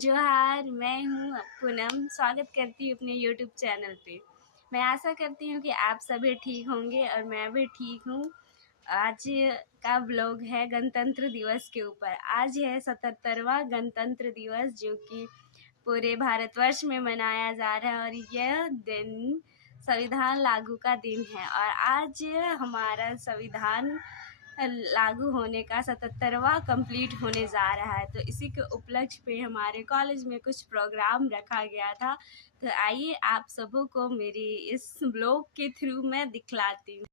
जोहार, मैं हूँ पूनम। स्वागत करती हूँ अपने यूट्यूब चैनल पे। मैं आशा करती हूँ कि आप सभी ठीक होंगे और मैं भी ठीक हूँ। आज का ब्लॉग है गणतंत्र दिवस के ऊपर। आज है 77वां गणतंत्र दिवस जो कि पूरे भारतवर्ष में मनाया जा रहा है और यह दिन संविधान लागू का दिन है और आज हमारा संविधान लागू होने का 77वां कंप्लीट होने जा रहा है। तो इसी के उपलक्ष्य पे हमारे कॉलेज में कुछ प्रोग्राम रखा गया था। तो आइए आप सबों को मेरी इस ब्लॉग के थ्रू मैं दिखलाती हूँ।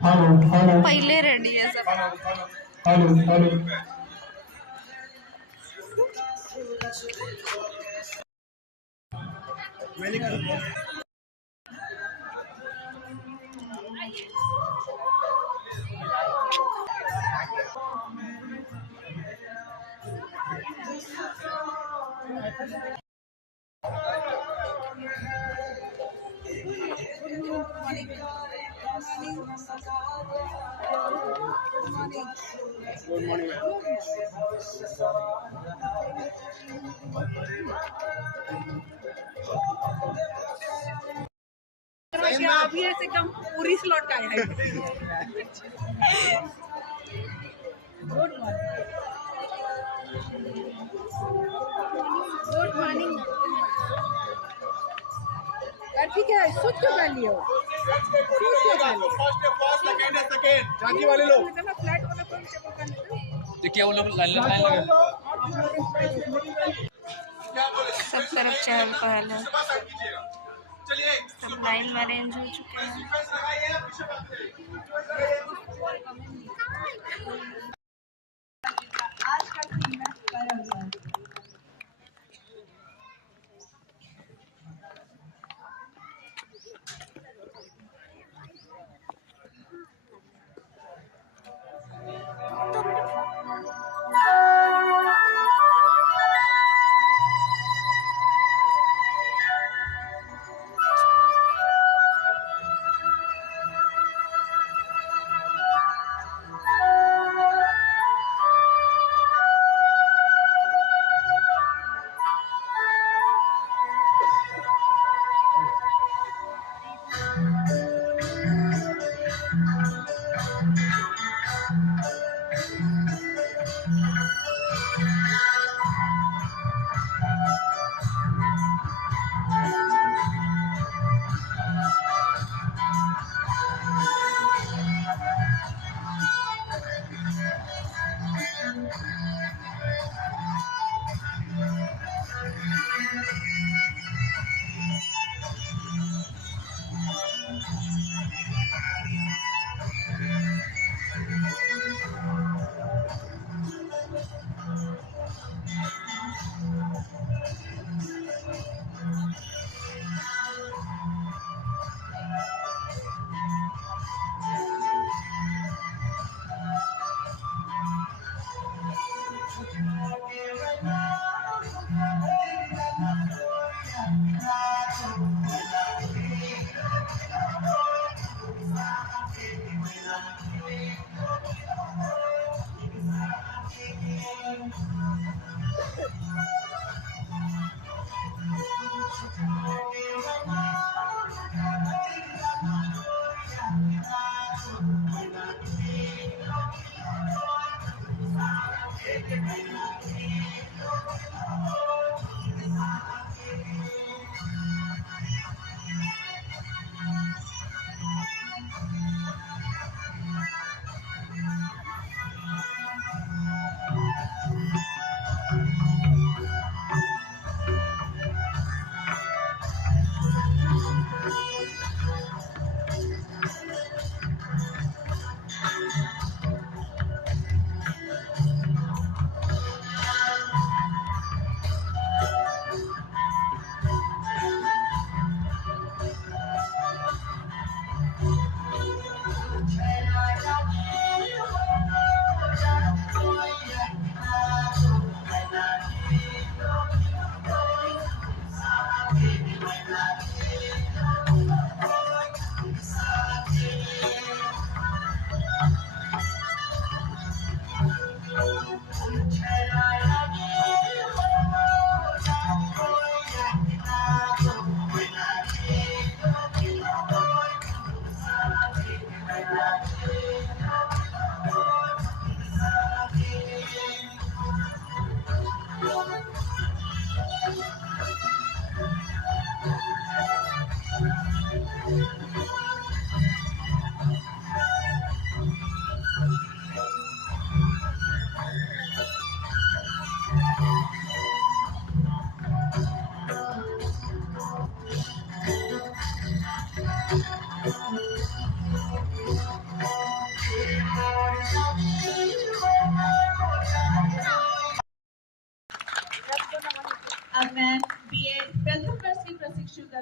पहले रेडी है सब। Good morning, अभी ऐसे एकदम पूरी स्लॉट का है। Good morning. ठीक है, सूट क्यों पहन लियो? झांकी वाले लोग फ्लैट वाला कोई चप्पल पहन लेते। देखिए वो लोग लाइन लगे सब तरफ चहल पहल है, सब लाइन में अरेंज हो चुके हैं।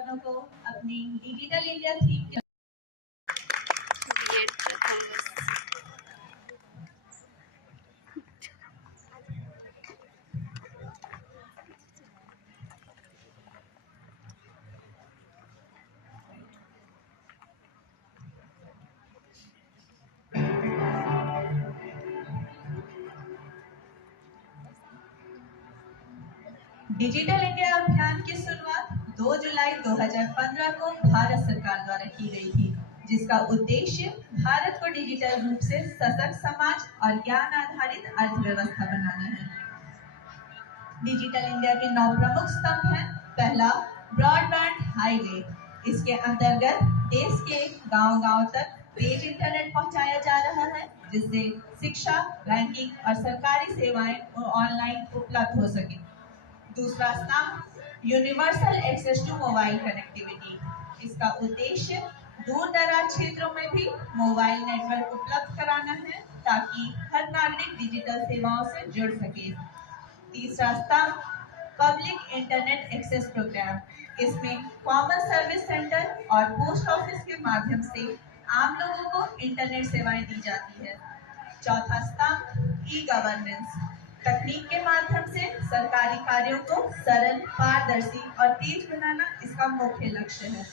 नौजवानों को अपनी डिजिटल इंडिया थीम के बीएड प्रथम वर्ष। डिजिटल इंडिया अभियान की शुरुआत 2 जुलाई 2015 को भारत सरकार द्वारा की गई थी, जिसका उद्देश्य भारत को डिजिटल रूप से सशक्त समाज और ज्ञान आधारित अर्थव्यवस्था बनाना है। डिजिटल इंडिया के 9 प्रमुख स्तंभ हैं। पहला, ब्रॉडबैंड हाईवे। इसके अंतर्गत देश के गांव-गांव तक तेज इंटरनेट पहुंचाया जा रहा है, जिससे शिक्षा, बैंकिंग और सरकारी सेवाएं ऑनलाइन उपलब्ध हो सके। दूसरा स्तंभ, universal access to mobile connectivity. इसका उद्देश्य दूर दराज क्षेत्रों में भी मोबाइल नेटवर्क उपलब्ध कराना है, ताकि हर नागरिक डिजिटल सेवाओं से जुड़ सके। तीसरा स्तंभ, पब्लिक इंटरनेट एक्सेस प्रोग्राम। इसमें कॉमन सर्विस सेंटर और पोस्ट ऑफिस के माध्यम से आम लोगों को इंटरनेट सेवाएं दी जाती है। चौथा स्तंभ, ई गवर्नेंस। तकनीक के माध्यम से सरकारी कार्यों को सरल, पारदर्शी और तेज बनाना इसका मुख्य लक्ष्य है।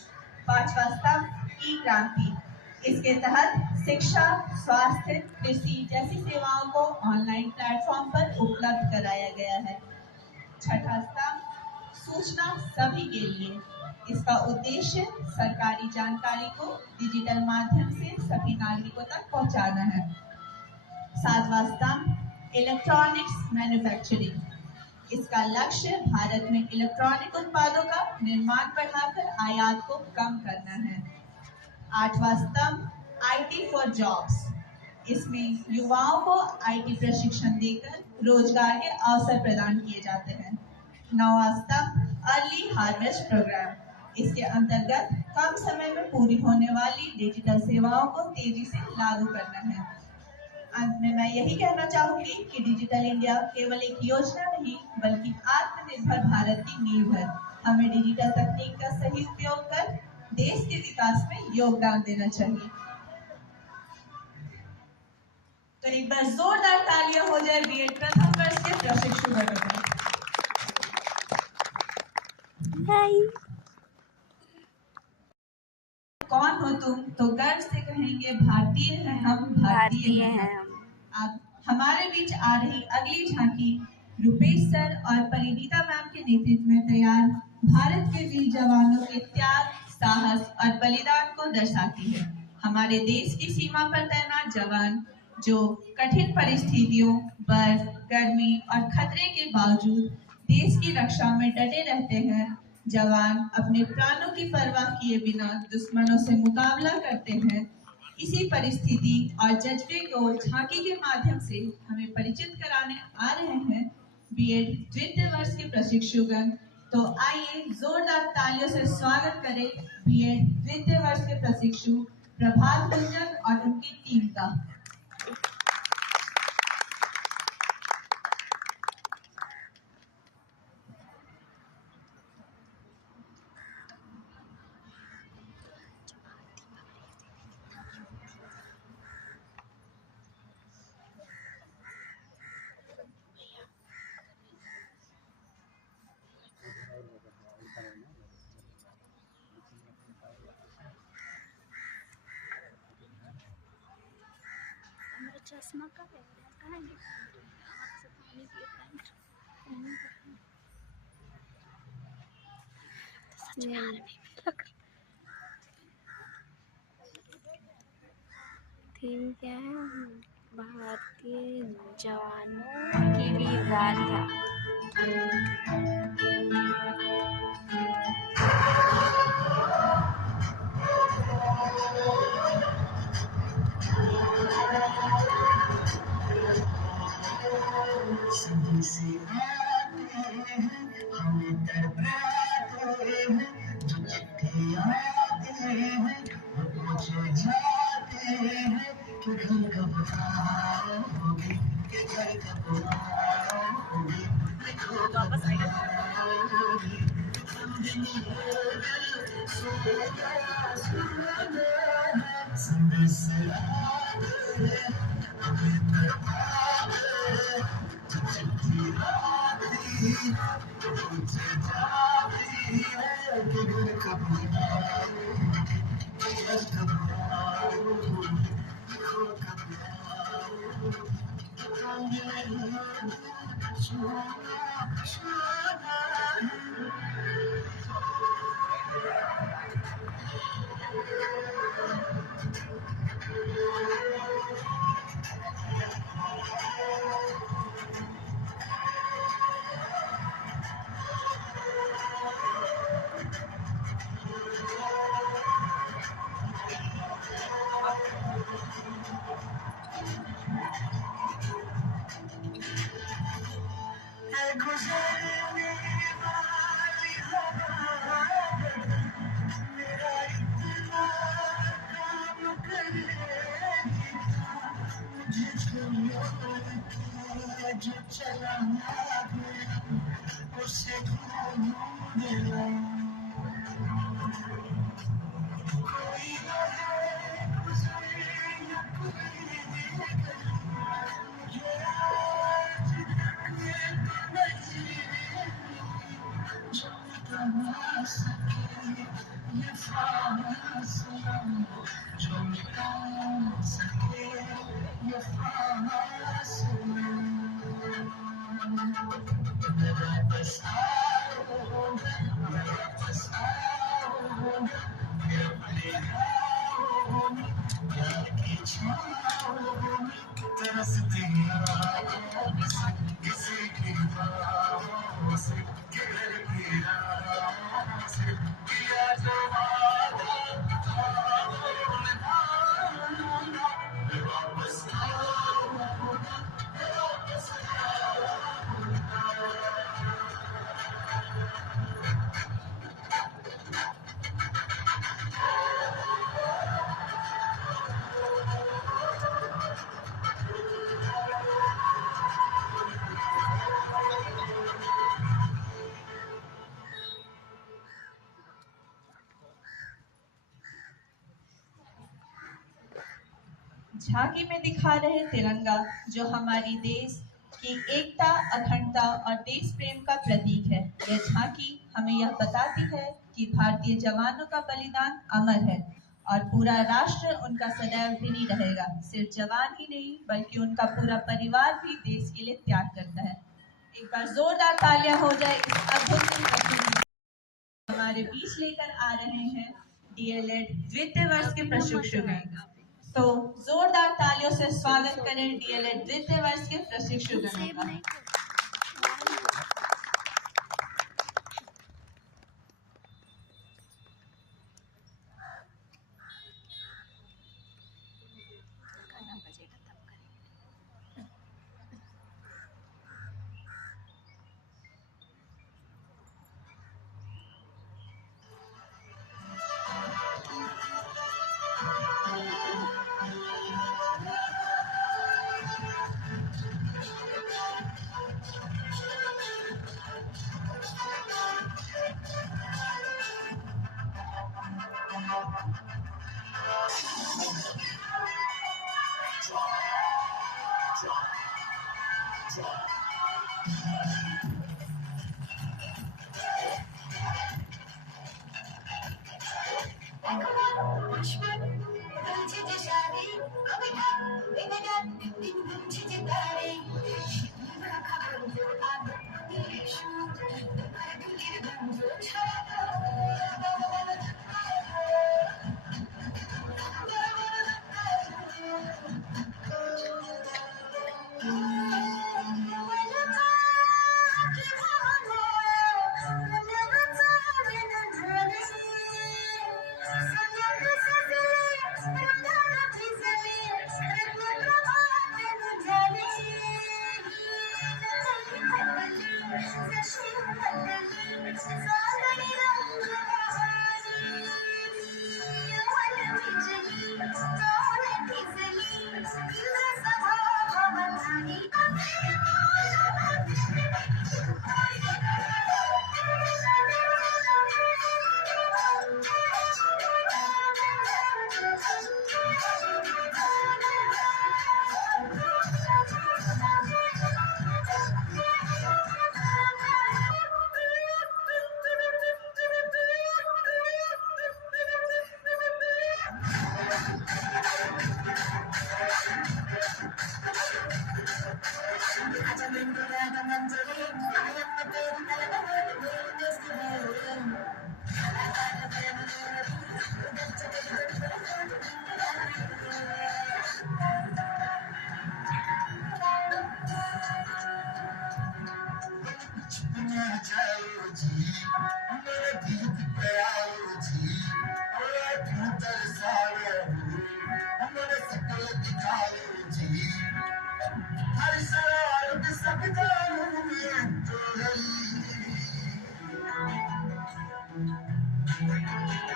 पांचवा स्तंभ, ई क्रांति। इसके तहत शिक्षा, स्वास्थ्य, कृषि जैसी सेवाओं को ऑनलाइन प्लेटफॉर्म पर उपलब्ध कराया गया है। छठा स्तंभ, सूचना सभी के लिए। इसका उद्देश्य सरकारी जानकारी को डिजिटल माध्यम से सभी नागरिकों तक पहुंचाना है। सातवां स्तंभ, इलेक्ट्रॉनिक्स मैन्युफैक्चरिंग। इसका लक्ष्य भारत में इलेक्ट्रॉनिक उत्पादों का निर्माण बढ़ाकर आयात को कम करना है। आठवां स्तंभ, आईटी फॉर जॉब्स। इसमें युवाओं को आईटी प्रशिक्षण देकर रोजगार के अवसर प्रदान किए जाते हैं। नौवां स्तंभ, अर्ली हार्वेस्ट प्रोग्राम। इसके अंतर्गत कम समय में पूरी होने वाली डिजिटल सेवाओं को तेजी से लागू करना है। अंत में मैं यही कहना चाहूंगी कि डिजिटल इंडिया केवल एक योजना नहीं, बल्कि आत्मनिर्भर भारत की नींव है। हमें डिजिटल तकनीक का सही उपयोग कर देश के विकास में योगदान देना चाहिए। तो एक बार जोरदार तालियां हो जाए बीएड प्रथम वर्ष के प्रशिक्षुगणों को। कौन हो तुम? तो गर्व से कहेंगे भारतीय हैं हम, भारतीय हैं हम। अब हमारे बीच आ रही अगली झांकी रुपेश सर और परिणीता मैम के नेतृत्व में तैयार भारत के वीर जवानों के त्याग, साहस और बलिदान को दर्शाती है। हमारे देश की सीमा पर तैनात जवान जो कठिन परिस्थितियों, बर्फ, गर्मी और खतरे के बावजूद देश की रक्षा में डटे रहते हैं। जवान अपने प्राणों की परवाह किए बिना दुश्मनों से मुकाबला करते हैं। इसी परिस्थिति और जज्बे को झांकी के माध्यम से हमें परिचित कराने आ रहे हैं बीएड द्वितीय वर्ष के प्रशिक्षुगण। तो आइए जोरदार तालियों से स्वागत करें बीएड द्वितीय वर्ष के प्रशिक्षु प्रभात गुंजन और उनकी टीम का। चश्मा का कहाँ है? आपसे पानी पिए पैंट थीम क्या है? भारतीय जवानों की वीर गाथा। झांकी में दिखा रहे तिरंगा जो हमारी देश की एकता, अखंडता और देश प्रेम का प्रतीक है। यह झांकी हमें यह बताती है कि भारतीय जवानों का बलिदान अमर है और पूरा राष्ट्र उनका सदैव ऋणी रहेगा। सिर्फ जवान ही नहीं बल्कि उनका पूरा परिवार भी देश के लिए त्याग करता है। एक बार जोरदार तालियां हो जाए इस अद्भुत प्रतिनिधि हमारे बीच लेकर आ रहे हैं डीएलएड द्वितीय वर्ष के प्रशिक्षुगण। तो जोरदार तालियों से स्वागत करें डीएलएड द्वितीय वर्ष के प्रशिक्षुगणों का।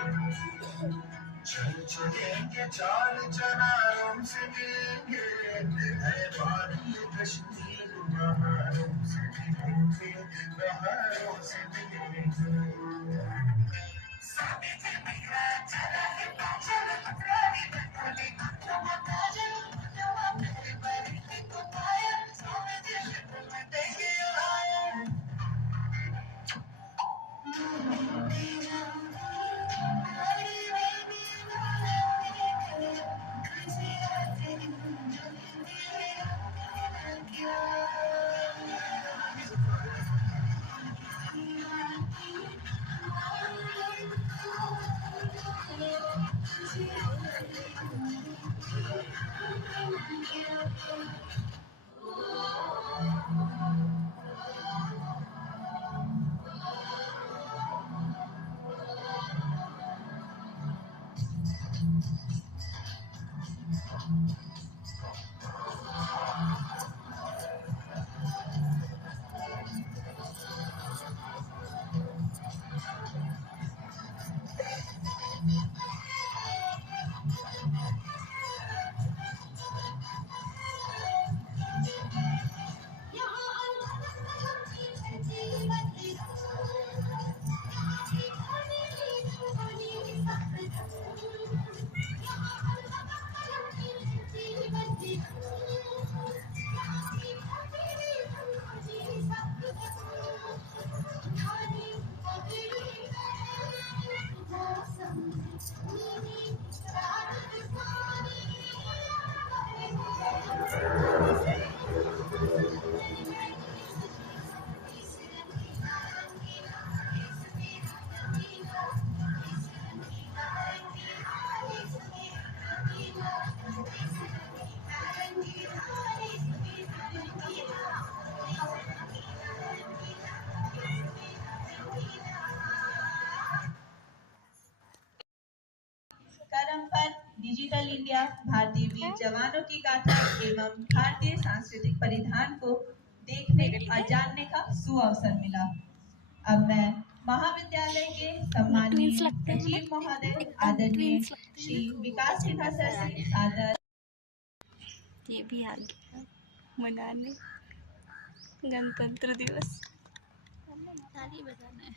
चल चलेंगे चाल चनारों से मिलेंगे, है बादल कश्मीर बहारों से मिलेंगे, बहारों से मिलेंगे। करम पर डिजिटल इंडिया भारतीय वीर जवानों की गाथा एवं भारतीय सांस्कृतिक परिधान को देखने और जानने का सुअवसर मिला। अब मैं महाविद्यालय के सम्माननीय सचिव महोदय आदरणीय श्री विकास सिन्हा सर से सादर ये भी आ गया मनाने गणतंत्र दिवस। ताली बजाना है।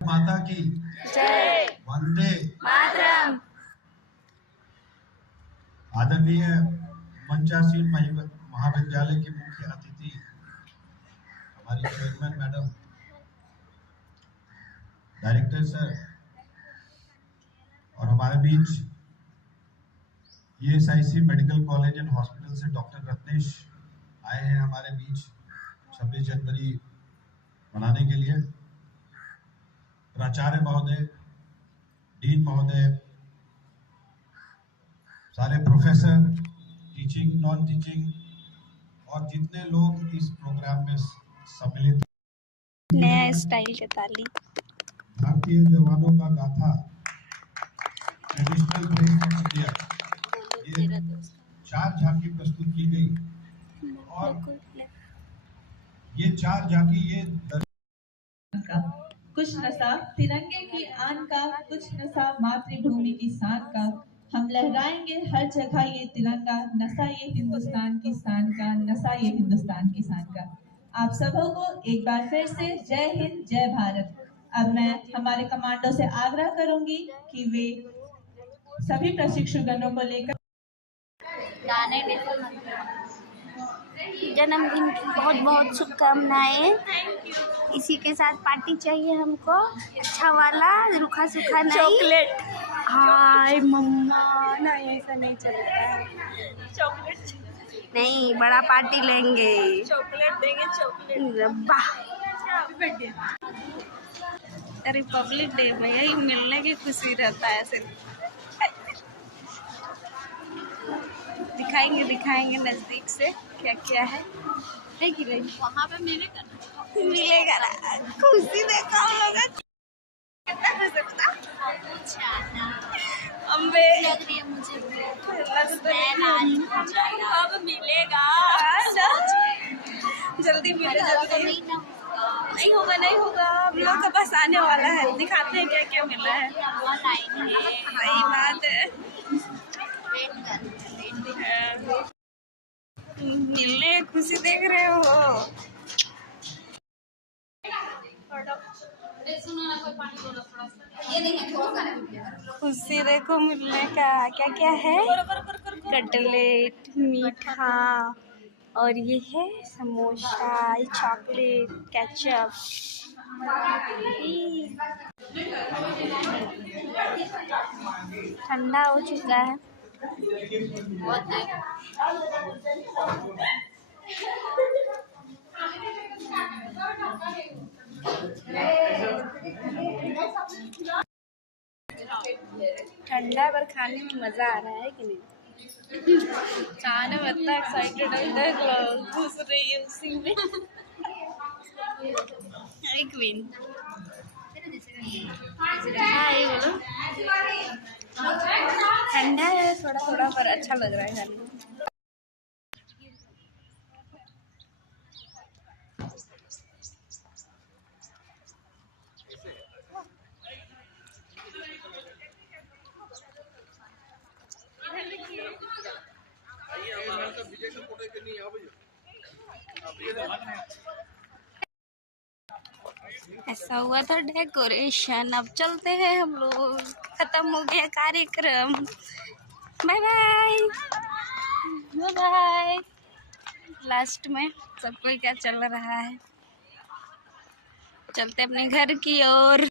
माता की जय। वंदे मातरम। आदरणीय मंचासीन महाविद्यालय के मुख्य अतिथि हमारी चेयरमैन मैडम, डायरेक्टर सर और हमारे बीच ESIC medical college and hospital से डॉक्टर रत्नेश आए हैं हमारे बीच 26 जनवरी मनाने के लिए। प्राचार्य महोदय, डीन महोदय, सारे प्रोफेसर, टीचिंग नॉन टीचिंग और जितने लोग इस प्रोग्राम में सम्मिलित। नया स्टाइल के ताली। भारतीय जवानों का गाथा ट्रेडिशनल ड्रेस ऑफ इंडिया, ये 4 झांकी प्रस्तुत की गई और ये 4 झांकी ये कुछ नशा तिरंगे की आन का, कुछ नशा मातृभूमि की शान का। हम लहराएंगे हर जगह ये तिरंगा, नशा ये हिंदुस्तान की शान का, नशा ये हिंदुस्तान की शान का। आप सबों को एक बार फिर से जय हिंद, जय भारत। अब मैं हमारे कमांडो से आग्रह करूंगी कि वे सभी प्रशिक्षुगणों को लेकर गाने जन्मदिन की बहुत बहुत शुभकामनाएं। इसी के साथ पार्टी चाहिए हमको, अच्छा वाला, रूखा सूखा नहीं। चॉकलेट। हाय मम्मा, नहीं ऐसा नहीं चलता है। चॉकलेट नहीं, बड़ा पार्टी लेंगे। चॉकलेट देंगे, चॉकलेट। रब्बा रिपब्लिक डे में यही मिलने की खुशी रहता है सिर्फ। दिखाएंगे नजदीक से क्या क्या है। देखिए भाई वहाँ पे मिलेगा ना, खुशी देखा होगा कितना खुश है, पता? अम्बे लग रही है मुझे अब मिलेगा जल्दी मिले जल्दी। नहीं होगा नहीं होगा, हम लोग के पास आने वाला है, दिखाते हैं क्या क्या मिला है। सही बात है, मिलने खुशी देख रहे हो। खुशी देखो मिलने का क्या क्या है, कटलेट, मीठा, और ये है समोसा, चॉकलेट, केचप। ठंडा हो चुका है। ठंडा पर खाने में मजा आ रहा है कि नहीं? खाने में इतना एक्साइटेड है, घुस रही है उसी में। एक मिनट, हाय बोलो। ठंडा है थोड़ा थोड़ा पर अच्छा लग रहा है खाने में। ऐसा हुआ था डेकोरेशन। अब चलते हैं हम लोग, खत्म हो गया कार्यक्रम। Bye bye bye bye. Last में सबको क्या चल रहा है, चलते अपने घर की ओर।